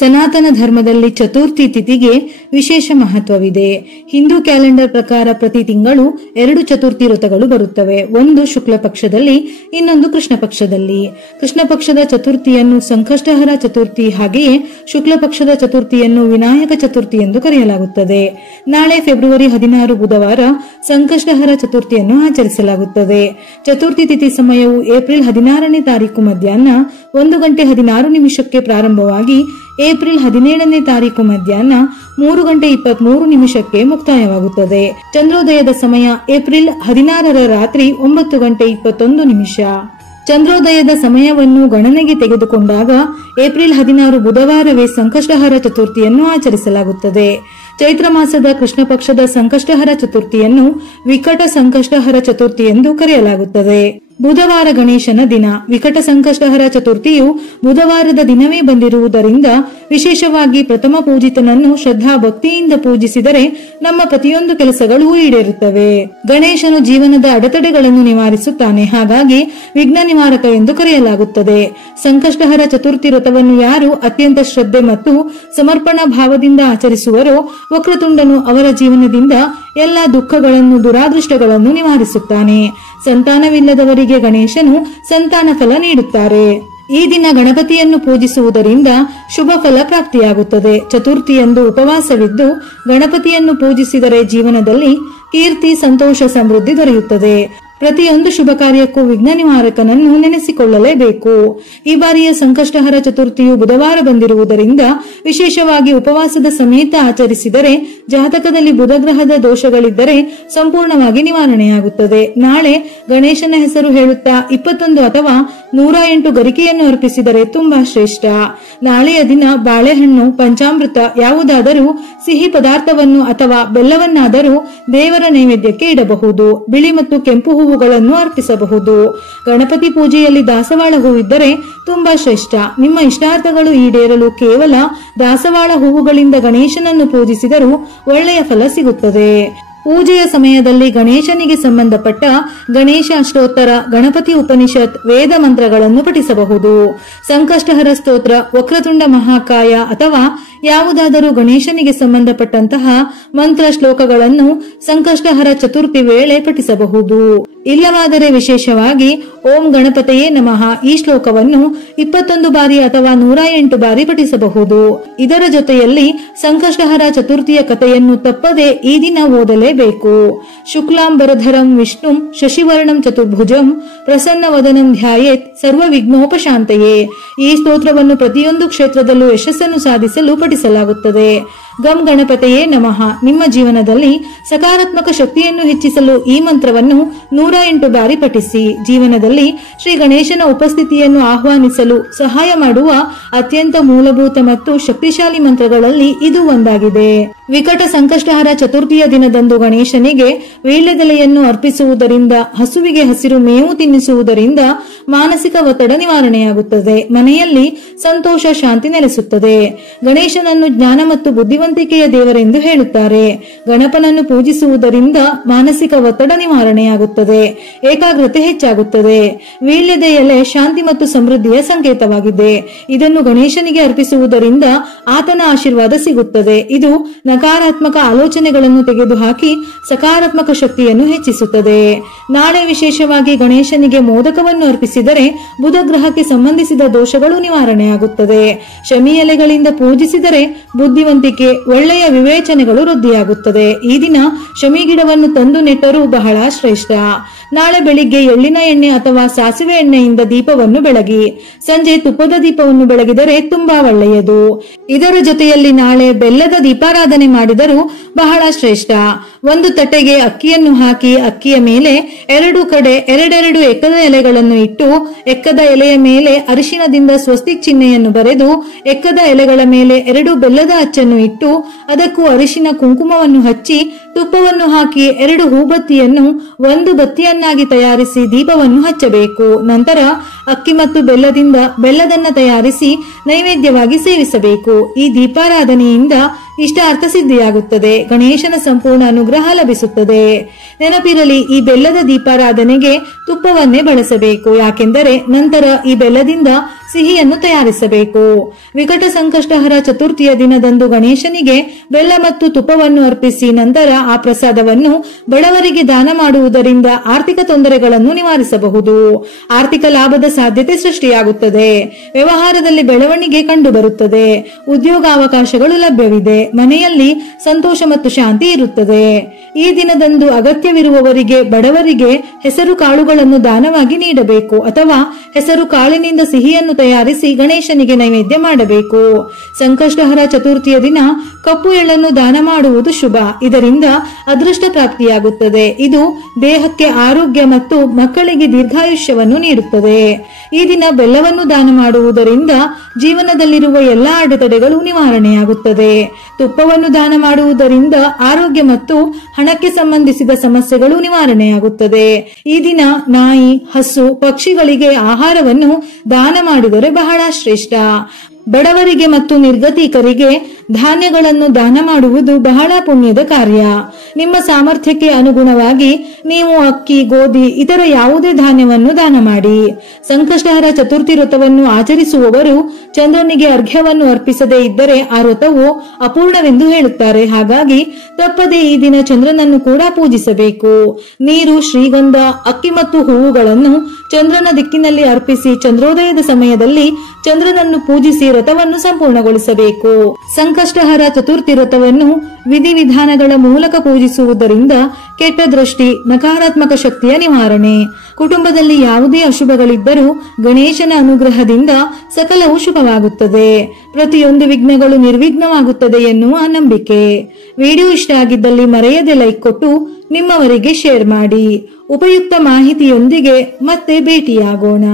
ಸನಾತನ ಧರ್ಮದಲ್ಲಿ ಚತುರ್ಥಿ ತಿಥಿಗೆ ವಿಶೇಷ ಮಹತ್ವವಿದೆ. ಹಿಂದೂ ಕ್ಯಾಲೆಂಡರ್ ಪ್ರಕಾರ ಪ್ರತಿ ತಿಂಗಳು 2 ಚತುರ್ಥಿ ವ್ರತಗಳು ಬರುತ್ತವೆ. ಒಂದು ಶುಕ್ಲ ಪಕ್ಷದಲ್ಲಿ, ಇನ್ನೊಂದು ಕೃಷ್ಣ ಪಕ್ಷದಲ್ಲಿ. ಕೃಷ್ಣ ಪಕ್ಷದ ಚತುರ್ಥಿಯನ್ನು ಸಂಕಷ್ಟಹರ ಚತುರ್ಥಿ, ಹಾಗೆಯೇ ಶುಕ್ಲ ಪಕ್ಷದ ಚತುರ್ಥಿಯನ್ನು ವಿನಾಯಕ ಚತುರ್ಥಿ ಎಂದು ಕರೆಯಲಾಗುತ್ತದೆ. ನಾಳೆ ಫೆಬ್ರವರಿ 16 ಬುಧವಾರ ಸಂಕಷ್ಟಹರ ಚತುರ್ಥಿಯನ್ನು ಆಚರಿಸಲಾಗುತ್ತದೆ. ಚತುರ್ಥಿ ತಿಥಿ ಸಮಯವು ಏಪ್ರಿಲ್ 16ನೇ ತಾರೀಕು ಮಧ್ಯಾಹ್ನ 1:16 ಪ್ರಾರಂಭವಾಗಿ ಏಪ್ರಿಲ್ 17ನೇ ತಾರೀಕು ಮಧ್ಯಾಹ್ನ 3:23 ಮುಕ್ತಾಯವಾಗುತ್ತದೆ. ಚಂದ್ರೋದಯದ ಸಮಯ ಏಪ್ರಿಲ್ 16ರ ರಾತ್ರಿ 9:21. ಚಂದ್ರೋದಯದ ಸಮಯವನ್ನು ಗಣನೆಗೆ ತೆಗೆದುಕೊಂಡಾಗ ಏಪ್ರಿಲ್ 16 ಬುಧವಾರವೇ ಸಂಕಷ್ಟಹರ ಚತುರ್ಥಿಯನ್ನು ಆಚರಿಸಲಾಗುತ್ತದೆ. ಚೈತ್ರ ಮಾಸದ ಕೃಷ್ಣ ಪಕ್ಷದ ಸಂಕಷ್ಟಹರ ಚತುರ್ಥಿಯನ್ನು ವಿಕಟ ಸಂಕಷ್ಟಹರ ಚತುರ್ಥಿ ಎಂದು ಕರೆಯಲಾಗುತ್ತದೆ. ಬುಧವಾರ ಗಣೇಶನ ದಿನ. ವಿಕಟ ಸಂಕಷ್ಟಹರ ಚತುರ್ಥಿಯು ಬುಧವಾರದ ದಿನವೇ ಬಂದಿರುವುದರಿಂದ ವಿಶೇಷವಾಗಿ ಪ್ರಥಮ ಪೂಜಿತನನ್ನು ಶ್ರದ್ಧಾ ಭಕ್ತಿಯಿಂದ ಪೂಜಿಸಿದರೆ ನಮ್ಮ ಪ್ರತಿಯೊಂದು ಕೆಲಸಗಳು ಈಡೇರುತ್ತವೆ. ಗಣೇಶನು ಜೀವನದ ಅಡೆತಡೆಗಳನ್ನು ನಿವಾರಿಸುತ್ತಾನೆ, ಹಾಗಾಗಿ ವಿಘ್ನ ನಿವಾರಕ ಎಂದು ಕರೆಯಲಾಗುತ್ತದೆ. ಸಂಕಷ್ಟಹರ ಚತುರ್ಥಿ ವ್ರತವನ್ನು ಯಾರು ಅತ್ಯಂತ ಶ್ರದ್ಧೆ ಮತ್ತು ಸಮರ್ಪಣಾ ಭಾವದಿಂದ ಆಚರಿಸುವರೋ ವಕ್ರತುಂಡನು ಅವರ ಜೀವನದಿಂದ ಎಲ್ಲ ದುಃಖಗಳನ್ನು, ದುರಾದೃಷ್ಟಗಳನ್ನು ನಿವಾರಿಸುತ್ತಾನೆ. ಸಂತಾನವಿಲ್ಲದವರಿಗೆ ಗಣೇಶನು ಸಂತಾನ ಫಲ ನೀಡುತ್ತಾರೆ. ಈ ದಿನ ಗಣಪತಿಯನ್ನು ಪೂಜಿಸುವುದರಿಂದ ಶುಭ ಫಲ ಪ್ರಾಪ್ತಿಯಾಗುತ್ತದೆ. ಚತುರ್ಥಿಯಂದು ಉಪವಾಸವಿದ್ದು ಗಣಪತಿಯನ್ನು ಪೂಜಿಸಿದರೆ ಜೀವನದಲ್ಲಿ ಕೀರ್ತಿ, ಸಂತೋಷ, ಸಮೃದ್ಧಿ ದೊರೆಯುತ್ತದೆ. ಪ್ರತಿಯೊಂದು ಶುಭ ಕಾರ್ಯಕ್ಕೂ ವಿಘ್ನ ನಿವಾರಕನನ್ನು ನೆನೆಸಿಕೊಳ್ಳಲೇಬೇಕು. ಈ ಬಾರಿಯ ಸಂಕಷ್ಟಹರ ಚತುರ್ಥಿಯು ಬುಧವಾರ ಬಂದಿರುವುದರಿಂದ ವಿಶೇಷವಾಗಿ ಉಪವಾಸದ ಸಮೇತ ಆಚರಿಸಿದರೆ ಜಾತಕದಲ್ಲಿ ಬುಧಗ್ರಹದ ದೋಷಗಳಿದ್ದರೆ ಸಂಪೂರ್ಣವಾಗಿ ನಿವಾರಣೆಯಾಗುತ್ತದೆ. ನಾಳೆ ಗಣೇಶನ ಹೆಸರು ಹೇಳುತ್ತಾ 21 ಅಥವಾ 108 ಗರಿಕೆಯನ್ನು ಅರ್ಪಿಸಿದರೆ ತುಂಬಾ ಶ್ರೇಷ್ಠ. ನಾಳೆಯ ದಿನ ಬಾಳೆಹಣ್ಣು, ಪಂಚಾಮೃತ, ಯಾವುದಾದರೂ ಸಿಹಿ ಪದಾರ್ಥವನ್ನು ಅಥವಾ ಬೆಲ್ಲವನ್ನಾದರೂ ದೇವರ ನೈವೇದ್ಯಕ್ಕೆ ಇಡಬಹುದು. ಬಿಳಿ ಮತ್ತು ಕೆಂಪು ಹೂವುಗಳನ್ನು ಅರ್ಪಿಸಬಹುದು. ಗಣಪತಿ ಪೂಜೆಯಲ್ಲಿ ದಾಸವಾಳ ಹೂವಿದ್ದರೆ ತುಂಬಾ ಶ್ರೇಷ್ಠ. ನಿಮ್ಮ ಇಷ್ಟಾರ್ಥಗಳು ಈಡೇರಲು ಕೇವಲ ದಾಸವಾಳ ಹೂವುಗಳಿಂದ ಗಣೇಶನನ್ನು ಪೂಜಿಸಿದರೂ ಒಳ್ಳೆಯ ಫಲ ಸಿಗುತ್ತದೆ. ಪೂಜೆಯ ಸಮಯದಲ್ಲಿ ಗಣೇಶನಿಗೆ ಸಂಬಂಧಪಟ್ಟ ಗಣೇಶ ಅಷ್ಟೋತ್ತರ, ಗಣಪತಿ ಉಪನಿಷತ್, ವೇದ ಮಂತ್ರಗಳನ್ನು ಪಠಿಸಬಹುದು. ಸಂಕಷ್ಟಹರ ಸ್ತೋತ್ರ, ವಕ್ರತುಂಡ ಮಹಾಕಾಯ ಅಥವಾ ಯಾವುದಾದರೂ ಗಣೇಶನಿಗೆ ಸಂಬಂಧಪಟ್ಟಂತಹ ಮಂತ್ರ ಶ್ಲೋಕಗಳನ್ನು ಸಂಕಷ್ಟಹರ ಚತುರ್ಥಿ ವೇಳೆ ಪಠಿಸಬಹುದು. ಇಲ್ಲವಾದರೆ ವಿಶೇಷವಾಗಿ ಓಂ ಗಣಪತಿಯೇ ನಮಃ ಈ ಶ್ಲೋಕವನ್ನು 21 ಬಾರಿ ಅಥವಾ 108 ಬಾರಿ ಪಠಿಸಬಹುದು. ಇದರ ಜೊತೆಯಲ್ಲಿ ಸಂಕಷ್ಟಹರ ಚತುರ್ಥಿಯ ಕಥೆಯನ್ನು ತಪ್ಪದೆ ಈ ದಿನ ಓದಲೇಬೇಕು. ಶುಕ್ಲಾಂಬರಧರಂ ವಿಷ್ಣುಂ ಶಶಿವರ್ಣಂ ಚತುರ್ಭುಜಂ ಪ್ರಸನ್ನವದನಂ ಧ್ಯಾಯೇತ್ ಸರ್ವ ವಿಘ್ನೋಪಶಾಂತಯೇ. ಈ ಸ್ತೋತ್ರವನ್ನು ಪ್ರತಿಯೊಂದು ಕ್ಷೇತ್ರದಲ್ಲೂ ಯಶಸ್ಸನ್ನು ಸಾಧಿಸಲು ಪಠಿಸಲಾಗುತ್ತದೆ. ಗಂ ಗಣಪತಿಯೇ ನಮಃ. ನಿಮ್ಮ ಜೀವನದಲ್ಲಿ ಸಕಾರಾತ್ಮಕ ಶಕ್ತಿಯನ್ನು ಹೆಚ್ಚಿಸಲು ಈ ಮಂತ್ರವನ್ನು 108 ಬಾರಿ ಪಠಿಸಿ. ಜೀವನದಲ್ಲಿ ಶ್ರೀ ಗಣೇಶನ ಉಪಸ್ಥಿತಿಯನ್ನು ಆಹ್ವಾನಿಸಲು ಸಹಾಯ ಮಾಡುವ ಅತ್ಯಂತ ಮೂಲಭೂತ ಮತ್ತು ಶಕ್ತಿಶಾಲಿ ಮಂತ್ರಗಳಲ್ಲಿ ಇದು ಒಂದಾಗಿದೆ. ವಿಕಟ ಸಂಕಷ್ಟಹರ ಚತುರ್ಥಿಯ ದಿನದಂದು ಗಣೇಶನಿಗೆ ವೀಳ್ಯದೆಲೆಯನ್ನು ಅರ್ಪಿಸುವುದರಿಂದ, ಹಸುವಿಗೆ ಹಸಿರು ಮೇವು ತಿನ್ನಿಸುವುದರಿಂದ ಮಾನಸಿಕ ಒತ್ತಡ ನಿವಾರಣೆಯಾಗುತ್ತದೆ. ಮನೆಯಲ್ಲಿ ಸಂತೋಷ, ಶಾಂತಿ ನೆಲೆಸುತ್ತದೆ. ಗಣೇಶನನ್ನು ಜ್ಞಾನ ಮತ್ತು ಬುದ್ಧಿವಂತಿಕೆಯ ದೇವರೆಂದು ಹೇಳುತ್ತಾರೆ. ಗಣಪನನ್ನು ಪೂಜಿಸುವುದರಿಂದ ಮಾನಸಿಕ ಒತ್ತಡ ನಿವಾರಣೆಯಾಗುತ್ತದೆ, ಏಕಾಗ್ರತೆ ಹೆಚ್ಚಾಗುತ್ತದೆ. ವೀಳ್ಯದ ಎಲೆ ಶಾಂತಿ ಮತ್ತು ಸಮೃದ್ಧಿಯ ಸಂಕೇತವಾಗಿದೆ. ಇದನ್ನು ಗಣೇಶನಿಗೆ ಅರ್ಪಿಸುವುದರಿಂದ ಆತನ ಆಶೀರ್ವಾದ ಸಿಗುತ್ತದೆ. ಇದು ನಕಾರಾತ್ಮಕ ಆಲೋಚನೆಗಳನ್ನು ತೆಗೆದುಹಾಕಿ ಸಕಾರಾತ್ಮಕ ಶಕ್ತಿಯನ್ನು ಹೆಚ್ಚಿಸುತ್ತದೆ. ನಾಳೆ ವಿಶೇಷವಾಗಿ ಗಣೇಶನಿಗೆ ಮೋದಕವನ್ನು ಅರ್ಪಿಸಿದರೆ ಬುಧ ಗ್ರಹಕ್ಕೆ ಸಂಬಂಧಿಸಿದ ದೋಷಗಳು ನಿವಾರಣೆಯಾಗುತ್ತದೆ. ಶಮಿ ಎಲೆಗಳಿಂದ ಪೂಜಿಸಿದರೆ ಬುದ್ಧಿವಂತಿಕೆ, ಒಳ್ಳೆಯ ವಿವೇಚನೆಗಳು ವೃದ್ಧಿಯಾಗುತ್ತದೆ. ಈ ದಿನ ಶಮಿ ಗಿಡವನ್ನು ತಂದು ನೆಟ್ಟರೂ ಬಹಳ ಶ್ರೇಷ್ಠ. ನಾಳೆ ಬೆಳಿಗ್ಗೆ ಎಳ್ಳಿನ ಎಣ್ಣೆ ಅಥವಾ ಸಾಸಿವೆ ಎಣ್ಣೆಯಿಂದ ದೀಪವನ್ನು ಬೆಳಗಿ ಸಂಜೆ ತುಪ್ಪದ ದೀಪವನ್ನು ಬೆಳಗಿದರೆ ತುಂಬಾ ಒಳ್ಳೆಯದು. ಇದರ ಜೊತೆಯಲ್ಲಿ ನಾಳೆ ಬೆಲ್ಲದ ದೀಪಾರಾಧನೆ ಮಾಡಿದರೂ ಬಹಳ ಶ್ರೇಷ್ಠ. ಒಂದು ತಟ್ಟೆಗೆ ಅಕ್ಕಿಯನ್ನು ಹಾಕಿ ಅಕ್ಕಿಯ ಮೇಲೆ 2 ಕಡೆ 2 ಎಕ್ಕದ ಎಲೆಗಳನ್ನು ಇಟ್ಟು ಎಕ್ಕದ ಎಲೆಯ ಮೇಲೆ ಅರಿಶಿಣದಿಂದ ಸ್ವಸ್ತಿಕ್ ಚಿಹ್ನೆಯನ್ನು ಬರೆದು ಎಕ್ಕದ ಎಲೆಗಳ ಮೇಲೆ 2 ಬೆಲ್ಲದ ಅಚ್ಚನ್ನು ಇಟ್ಟು ಅದಕ್ಕೂ ಅರಿಶಿಣ ಕುಂಕುಮವನ್ನು ಹಚ್ಚಿ ತುಪ್ಪವನ್ನು ಹಾಕಿ 2 ಹೂಬತ್ತಿಯನ್ನು 1 ಬತ್ತಿಯನ್ನಾಗಿ ತಯಾರಿಸಿ ದೀಪವನ್ನು ಹಚ್ಚಬೇಕು. ನಂತರ ಅಕ್ಕಿ ಮತ್ತು ಬೆಲ್ಲದಿಂದ ಬೆಲ್ಲದನ್ನ ತಯಾರಿಸಿ ನೈವೇದ್ಯವಾಗಿ ಸೇವಿಸಬೇಕು. ಈ ದೀಪಾರಾಧನೆಯಿಂದ ಇಷ್ಟ ಅರ್ಥ ಸಿದ್ಧಿಯಾಗುತ್ತದೆ. ಗಣೇಶನ ಸಂಪೂರ್ಣ ಅನುಗ್ರಹ ಅನುಗ್ರಹ ಲಭಿಸುತ್ತದೆ. ನೆನಪಿರಲಿ, ಈ ಬೆಲ್ಲದ ದೀಪಾರಾಧನೆಗೆ ತುಪ್ಪವನ್ನೇ ಬಳಸಬೇಕು. ಯಾಕೆಂದರೆ ನಂತರ ಈ ಬೆಲ್ಲದಿಂದ ಸಿಹಿಯನ್ನು ತಯಾರಿಸಬೇಕು. ವಿಕಟ ಸಂಕಷ್ಟಹರ ಚತುರ್ಥಿಯ ದಿನದಂದು ಗಣೇಶನಿಗೆ ಬೆಲ್ಲ ಮತ್ತು ತುಪ್ಪವನ್ನು ಅರ್ಪಿಸಿ ನಂತರ ಆ ಪ್ರಸಾದವನ್ನು ಬಡವರಿಗೆ ದಾನ ಮಾಡುವುದರಿಂದ ಆರ್ಥಿಕ ತೊಂದರೆಗಳನ್ನು ನಿವಾರಿಸಬಹುದು. ಆರ್ಥಿಕ ಲಾಭದ ಸಾಧ್ಯತೆ ಸೃಷ್ಟಿಯಾಗುತ್ತದೆ. ವ್ಯವಹಾರದಲ್ಲಿ ಬೆಳವಣಿಗೆ ಕಂಡುಬರುತ್ತದೆ. ಉದ್ಯೋಗಾವಕಾಶಗಳು ಲಭ್ಯವಿದೆ. ಮನೆಯಲ್ಲಿ ಸಂತೋಷ ಮತ್ತು ಶಾಂತಿ ಇರುತ್ತದೆ. ಈ ದಿನದಂದು ಅಗತ್ಯವಿರುವವರಿಗೆ, ಬಡವರಿಗೆ ಹೆಸರು ಕಾಳುಗಳನ್ನು ದಾನವಾಗಿ ನೀಡಬೇಕು ಅಥವಾ ಹೆಸರು ಕಾಳಿನಿಂದ ಸಿಹಿಯನ್ನು ತಯಾರಿಸಿ ಗಣೇಶನಿಗೆ ನೈವೇದ್ಯ ಮಾಡಬೇಕು. ಸಂಕಷ್ಟಹರ ಚತುರ್ಥಿಯ ದಿನ ಕಪ್ಪು ಎಳ್ಳನ್ನು ದಾನ ಮಾಡುವುದು ಶುಭ. ಇದರಿಂದ ಅದೃಷ್ಟ ಪ್ರಾಪ್ತಿಯಾಗುತ್ತದೆ. ಇದು ದೇಹಕ್ಕೆ ಆರೋಗ್ಯ ಮತ್ತು ಮಕ್ಕಳಿಗೆ ದೀರ್ಘಾಯುಷ್ಯವನ್ನು ನೀಡುತ್ತದೆ. ಈ ದಿನ ಬೆಲ್ಲವನ್ನು ದಾನ ಮಾಡುವುದರಿಂದ ಜೀವನದಲ್ಲಿರುವ ಎಲ್ಲಾ ಅಡೆತಡೆಗಳು ನಿವಾರಣೆಯಾಗುತ್ತದೆ. ತುಪ್ಪವನ್ನು ದಾನ ಮಾಡುವುದರಿಂದ ಆರೋಗ್ಯ ಮತ್ತು ಹಣಕ್ಕೆ ಸಂಬಂಧಿಸಿದ ಸಮಸ್ಯೆಗಳು ನಿವಾರಣೆಯಾಗುತ್ತದೆ. ಈ ದಿನ ನಾಯಿ, ಹಸು, ಪಕ್ಷಿಗಳಿಗೆ ಆಹಾರವನ್ನು ದಾನ ಮಾಡಿದರೆ ಬಹಳ ಶ್ರೇಷ್ಠ. ಬಡವರಿಗೆ ಮತ್ತು ನಿರ್ಗತಿಕರಿಗೆ ಧಾನ್ಯಗಳನ್ನು ದಾನ ಮಾಡುವುದು ಬಹಳ ಪುಣ್ಯದ ಕಾರ್ಯ. ನಿಮ್ಮ ಸಾಮರ್ಥ್ಯಕ್ಕೆ ಅನುಗುಣವಾಗಿ ನೀವು ಅಕ್ಕಿ, ಗೋಧಿ, ಇತರ ಯಾವುದೇ ಧಾನ್ಯವನ್ನು ದಾನ ಮಾಡಿ. ಸಂಕಷ್ಟಹರ ಚತುರ್ಥಿ ವ್ರತವನ್ನು ಆಚರಿಸುವವರು ಚಂದ್ರನಿಗೆ ಅರ್ಘ್ಯವನ್ನು ಅರ್ಪಿಸದೇ ಇದ್ದರೆ ಆ ವ್ರತವು ಅಪೂರ್ಣವೆಂದು ಹೇಳುತ್ತಾರೆ. ಹಾಗಾಗಿ ತಪ್ಪದೆ ಈ ದಿನ ಚಂದ್ರನನ್ನು ಕೂಡ ಪೂಜಿಸಬೇಕು. ನೀರು, ಶ್ರೀಗಂಧ, ಅಕ್ಕಿ ಮತ್ತು ಹೂವುಗಳನ್ನು ಚಂದ್ರನ ದಿಕ್ಕಿನಲ್ಲಿ ಅರ್ಪಿಸಿ ಚಂದ್ರೋದಯದ ಸಮಯದಲ್ಲಿ ಚಂದ್ರನನ್ನು ಪೂಜಿಸಿ ವ್ರತವನ್ನು ಸಂಪೂರ್ಣಗೊಳಿಸಬೇಕು. ಸಂಕಷ್ಟಹರ ಚತುರ್ಥಿ ವ್ರತವನ್ನು ವಿಧಿವಿಧಾನಗಳ ಮೂಲಕ ಪೂಜಿಸುವುದರಿಂದ ಕೆಟ್ಟ ದೃಷ್ಟಿ, ನಕಾರಾತ್ಮಕ ಶಕ್ತಿಯ ನಿವಾರಣೆ. ಕುಟುಂಬದಲ್ಲಿ ಯಾವುದೇ ಅಶುಭಗಳಿದ್ದರೂ ಗಣೇಶನ ಅನುಗ್ರಹದಿಂದ ಸಕಲವು ಶುಭವಾಗುತ್ತದೆ. ಪ್ರತಿಯೊಂದು ವಿಘ್ನಗಳು ನಿರ್ವಿಘ್ನವಾಗುತ್ತದೆ ಎನ್ನುವ ನಂಬಿಕೆ. ವಿಡಿಯೋ ಇಷ್ಟ ಆಗಿದ್ದಲ್ಲಿ ಮರೆಯದೆ ಲೈಕ್ ಕೊಟ್ಟು ನಿಮ್ಮವರಿಗೆ ಶೇರ್ ಮಾಡಿ. ಉಪಯುಕ್ತ ಮಾಹಿತಿಯೊಂದಿಗೆ ಮತ್ತೆ ಭೇಟಿಯಾಗೋಣ.